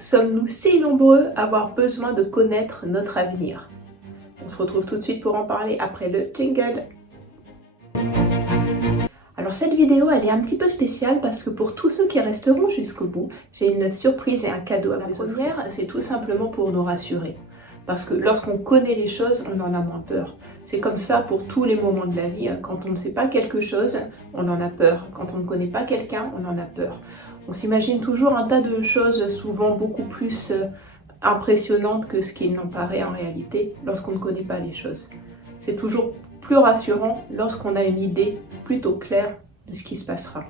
sommes-nous si nombreux à avoir besoin de connaître notre avenir? On se retrouve tout de suite pour en parler après le jingle. Alors cette vidéo, elle est un petit peu spéciale parce que pour tous ceux qui resteront jusqu'au bout, j'ai une surprise et un cadeau à vous offrir. La première, c'est tout simplement pour nous rassurer. Parce que lorsqu'on connaît les choses, on en a moins peur. C'est comme ça pour tous les moments de la vie. Quand on ne sait pas quelque chose, on en a peur. Quand on ne connaît pas quelqu'un, on en a peur. On s'imagine toujours un tas de choses, souvent beaucoup plus impressionnantes que ce qu'il n'en paraît en réalité, lorsqu'on ne connaît pas les choses. C'est toujours plus rassurant lorsqu'on a une idée plutôt claire de ce qui se passera.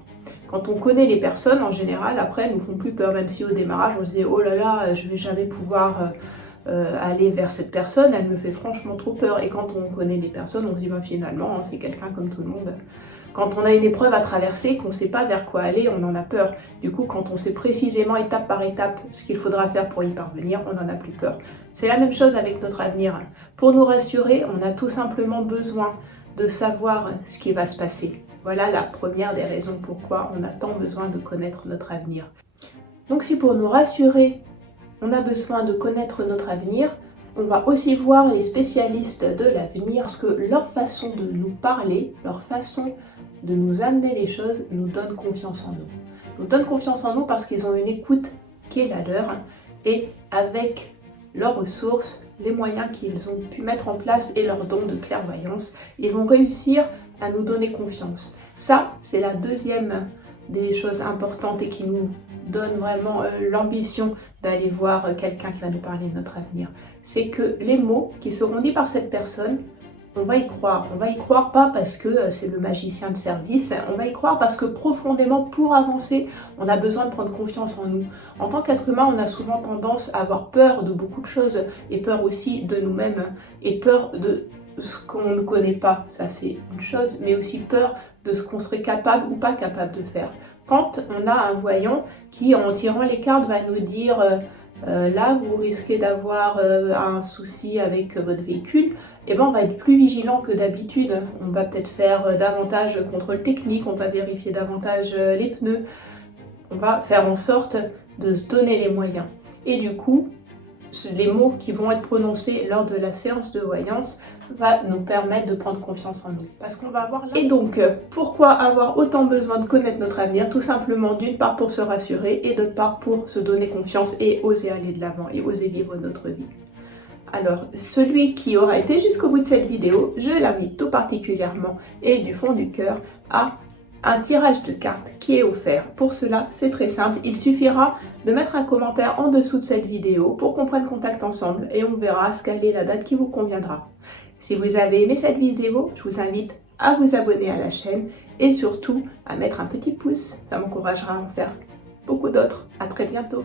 Quand on connaît les personnes, en général, après, elles ne nous font plus peur, même si au démarrage, on se dit « Oh là là, je ne vais jamais pouvoir aller vers cette personne, elle me fait franchement trop peur. » Et quand on connaît les personnes, on se dit bah, « Finalement, c'est quelqu'un comme tout le monde. » Quand on a une épreuve à traverser, qu'on ne sait pas vers quoi aller, on en a peur. Du coup, quand on sait précisément étape par étape ce qu'il faudra faire pour y parvenir, on n'en a plus peur. C'est la même chose avec notre avenir. Pour nous rassurer, on a tout simplement besoin de savoir ce qui va se passer. Voilà la première des raisons pourquoi on a tant besoin de connaître notre avenir. Donc si pour nous rassurer, on a besoin de connaître notre avenir, on va aussi voir les spécialistes de l'avenir parce que leur façon de nous parler, leur façon de nous amener les choses nous donne confiance en nous. Nous donne confiance en nous parce qu'ils ont une écoute qui est la leur et avec leurs ressources, les moyens qu'ils ont pu mettre en place et leurs dons de clairvoyance, ils vont réussir à nous donner confiance. Ça, c'est la deuxième des choses importantes et qui nous donne vraiment l'ambition d'aller voir quelqu'un qui va nous parler de notre avenir. C'est que les mots qui seront dits par cette personne, on va y croire. On va y croire pas parce que c'est le magicien de service, on va y croire parce que profondément, pour avancer, on a besoin de prendre confiance en nous. En tant qu'être humain, on a souvent tendance à avoir peur de beaucoup de choses, et peur aussi de nous-mêmes, et peur de ce qu'on ne connaît pas, ça c'est une chose, mais aussi peur de ce qu'on serait capable ou pas capable de faire. Quand on a un voyant qui, en tirant les cartes, va nous dire là, vous risquez d'avoir un souci avec votre véhicule, et ben on va être plus vigilant que d'habitude. On va peut-être faire davantage contrôle technique, on va vérifier davantage les pneus, on va faire en sorte de se donner les moyens. Et du coup, les mots qui vont être prononcés lors de la séance de voyance va nous permettre de prendre confiance en nous. Parce qu'on va avoir là. Et donc, pourquoi avoir autant besoin de connaître notre avenir? Tout simplement, d'une part pour se rassurer et d'autre part pour se donner confiance et oser aller de l'avant et oser vivre notre vie. Alors, celui qui aura été jusqu'au bout de cette vidéo, je l'invite tout particulièrement et du fond du cœur à un tirage de cartes qui est offert. Pour cela, c'est très simple, il suffira de mettre un commentaire en dessous de cette vidéo pour qu'on prenne contact ensemble et on verra ce quelle est la date qui vous conviendra. Si vous avez aimé cette vidéo, je vous invite à vous abonner à la chaîne et surtout à mettre un petit pouce, ça m'encouragera à en faire beaucoup d'autres. À très bientôt.